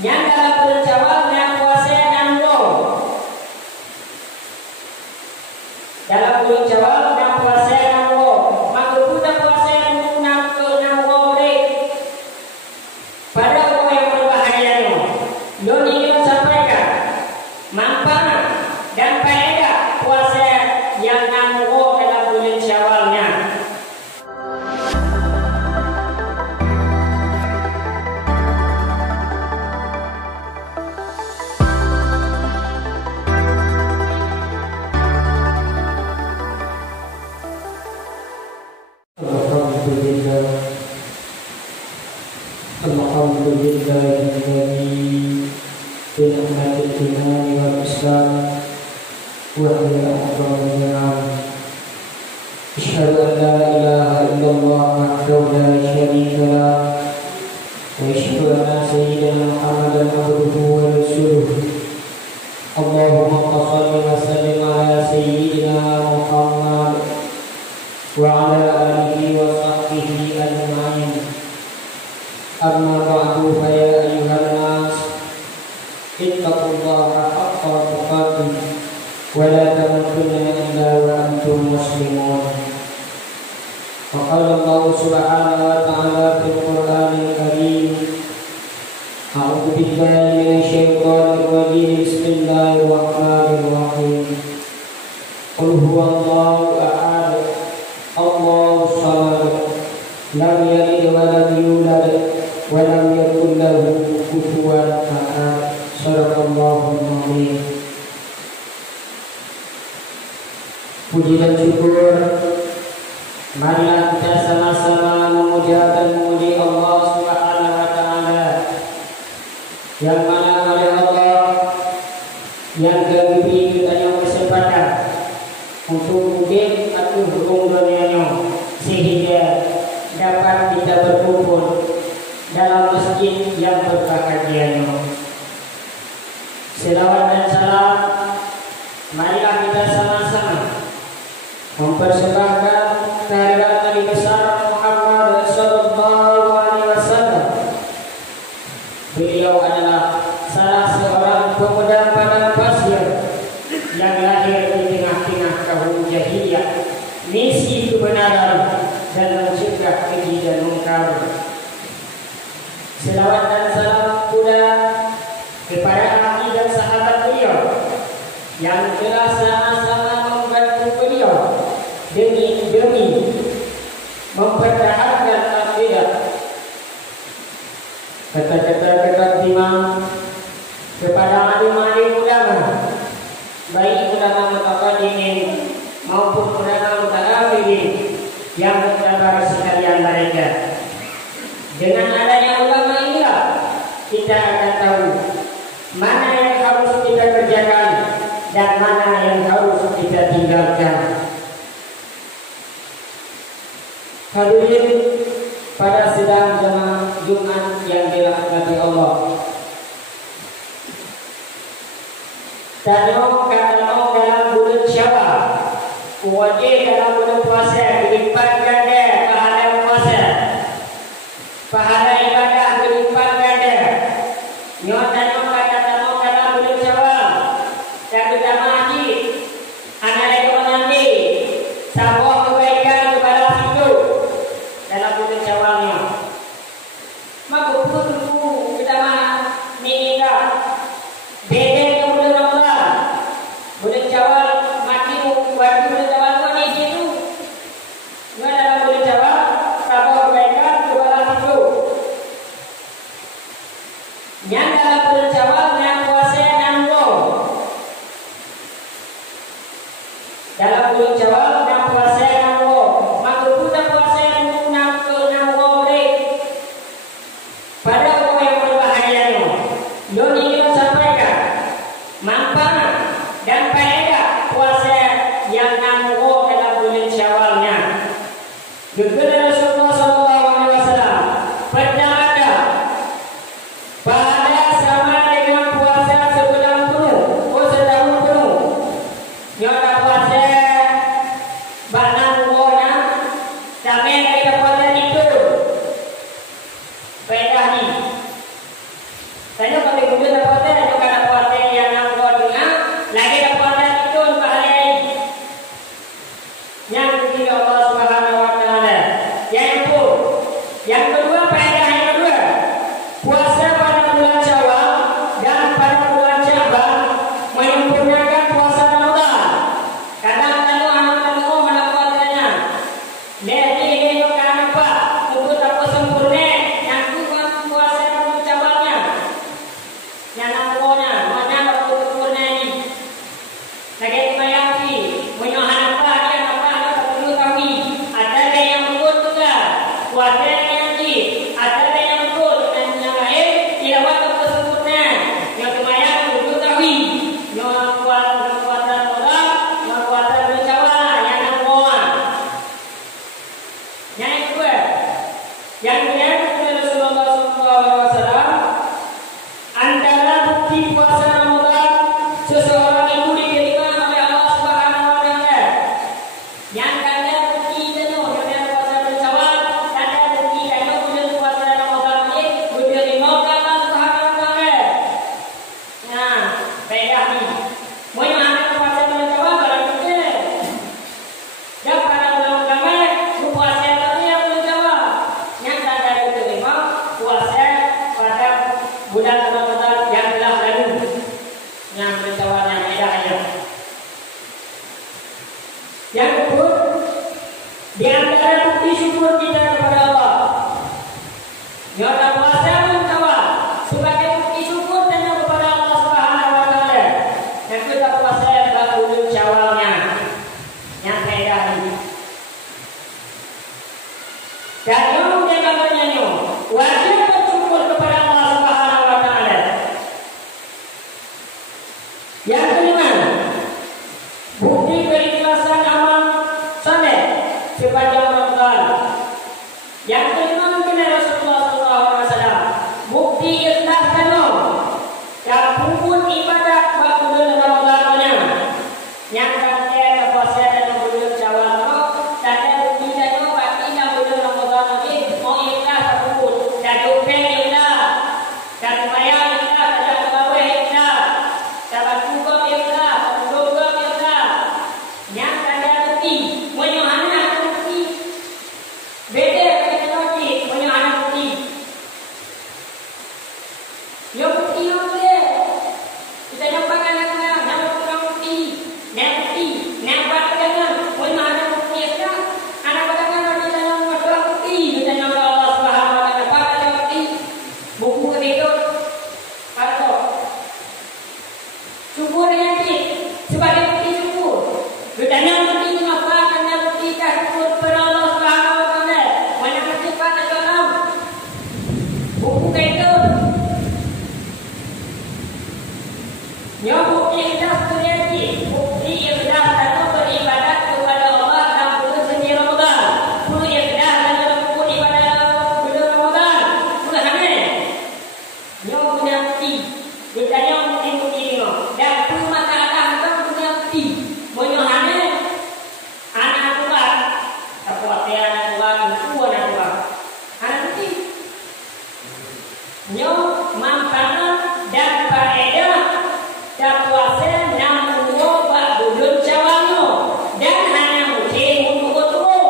Yang dalam bulan Syawal yang puasa dan dalam bulan Syawal yang puasa dan maka kita puasa yang pada orang yang berbahagia Yon ingin sampaikan manfaat dan faedah puasa yang namuo dalam bulan Syawalnya. Alhamdulillah alladzi bi ni'matil iman wal islam wa hiya a'zamu ni'am. Asyhadu an la ilaha illallah wahdahu la syarika lah wa asyhadu anna sayyidina Muhammadan abduhu wa rasuluh. Allahumma shalli wa sallim ala sayyidina Muhammad wa ala alihi wa sahbihi ajma'in. Amma ba'du fa ya ayyuhan nas ittaqullaha haqqa tuqatih wa la tamutunna illa wa antum muslimun. Wa qala Allah subhanahu wa ta'ala fil Qur'anil Karim, a'udzu billahi minasy syaithanir rajim, bismillahirrahmanirrahim. Qul huwallahu ahad, Allahus samad, lam yalid wa lam yulad wa lam yakul lahu kufuwan ahad. Shadaqallahul azim. Puji dan syukur marilah kita sama-sama memuja dan memuji Allah Subhanahu wa taala, yang mana oleh Allah yang diberi kita yang kesempatan untuk mungkin atau hukum dunianya, sehingga dapat kita berkumpul dalam masjid yang berbahagia. Selawat dan salam marilah kita sama-sama mempersembahkan kehadirat Nabi besar Muhammad sallallahu alaihi wasallam. Beliau adalah salah seorang pemuda padang pasir yang lahir di tengah-tengah kaum jahiliyah, misi kebenaran dan mencegah keji dan mungkar. Selawat dan salam pula kepada ahli dan sahabat beliau yang telah sama-sama membantu beliau demi mempertahankan akidah. Kata-kata mukadimah kepada alim-alim ulama, baik ulama mutaqaddimin maupun ulama mutaakhirin yang bersabar sekalian mereka. Dengan adanya ulama inilah kita akan tahu mana yang harus kita kerjakan dan mana yang harus kita tinggalkan. Hadirin pada sidang jemaah Jumat yang dirahmati Allah, dalam bulan Syawal, wajib dalam bulan puasa dilipat ganda pahala puasa, pahala ibadah dilipat ganda. Nyata dalam bulan Syawal dan bersama haji, anak lekor nanti sahabat kebaikan kepada situ dalam bulan Syawalnya. Maka buku kita meninggal beda dengan bulan Ramadan. Bulan Syawal mati waktu bulan Syawal ni situ. Nggak dalam bulan Syawal sahabat kebaikan kepada situ. Yang dalam bulan Syawal yang puasa dan dalam bulan Syawal yang puasa dan maka kita puasa yang pada orang yang berbahagia. Yon ingin sampaikan manfaat dan faedah puasa yang namuo dalam bulan Syawalnya. Juga Rasulullah sallallahu alaihi wasallam bersabda, pada Saya pakai bulu dapat ada juga dapat yang nangkut dengan lagi dapat itu pahalai. Yang ketiga Allah Subhanahu wa taala. Yang kedua faedah yang kedua. Puasa pada bulan Syawal dan pada bulan Sya'ban menyempurnakan puasa Ramadan. Kadang-kadang anak-anak mana puasanya. Jadi ini bukan apa untuk apa sempurna yang bukan puasa bulan Syawalnya. Yang namanya mana waktu sempurna ini. Lagi mayati menyohan apa yang apa perlu kami. Ada yang ikut juga puasa yang di ada yang ikut dan yang lain tidak waktu sempurna. Yang kemayang perlu kami. Yang puasa Ramadan, yang puasa bulan Syawal yang namanya. Yang kedua, yang kedua Rasulullah SAW antara bukti puasa Ramadan seseorang itu diterima oleh Allah Subhanahu wa taala. Yang ada bukti itu yang puasa bulan Syawal, ada bukti itu bulan puasa Ramadan ini diterima oleh Allah Subhanahu wa taala. Nah, faedah ni. Mau yang puasa bulan Syawal barang kita. Yang pada bulan Ramadan puasa tapi yang bulan Syawal. Yang ada diterima puasa pada bulan Ramadan yang telah lalu. Yang bulan Syawal yang faedahnya. Yang kedua, di antara bukti syukur kita kepada Allah. Yang puasa bulan Syawal sebagai bukti syukur kita kepada Allah Subhanahu wa taala. Yang kita puasa pada bulan Syawalnya. Yang faedah ini. Dan yang gambarnya wajib bersyukur kepada Allah Subhanahu wa taala. Yang kelima, bukti keikhlasan amal saleh sepanjang Ramadan. Yang kelima mungkin Rasulullah SAW bukti ikhlas penuh dan puput ibadat pada bulan Ramadan. Yang ketiga puasa dalam bulan Syawal dan bukti dan bukti dalam bulan Ramadan ini mau ikhlas puput dan upeng ikhlas dan bayar ikhlas dan bawa ikhlas dan juga ikhlas juga ikhlas. Yang ada bukti menyohana bukti beda kita lagi menyohana bukti. Yo bukti yo boleh kita nyampakan nama bukti nampak dengan menyohana bukti itu anak katakan kita dalam dua bukti kita nama Allah Subhanahu wa taala pada bukti buku itu atau syukur yang sebagai bukti syukur. Bedanya bukti itu apa? Karena bukti syukur kepada Allah Subhanahu wa taala. Mana bersifat dalam buku itu. Yang bukti ikhlas terjadi, bukti ikhlas dalam beribadat kepada Allah dalam bulan suci Ramadan. Bukti ikhlas dalam beribadat bulan Ramadan. Bukan hanya yang punya bukti. Bedanya bukti ini. Dan itu masalah tentang punya bukti. Menyohana anak Tuhan, kekuatan anak Tuhan, kuat anak Tuhan. Anak bukti. Yang manfaat dan faedah dan puasa namun buat bulan Syawal dan hanya mungkin untuk betul.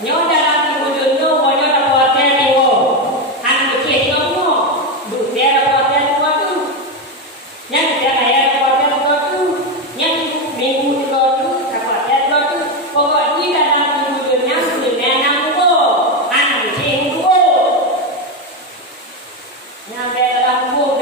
Nyo dalam bulan nyo banyak ada puasa ni wo. Hanya mungkin nyo bukti ada puasa tu. Yang kita kaya puasa tu. Yang minggu tu puasa tu. Pokoknya dalam bulan namun hanya mungkin betul. Yang dalam bulan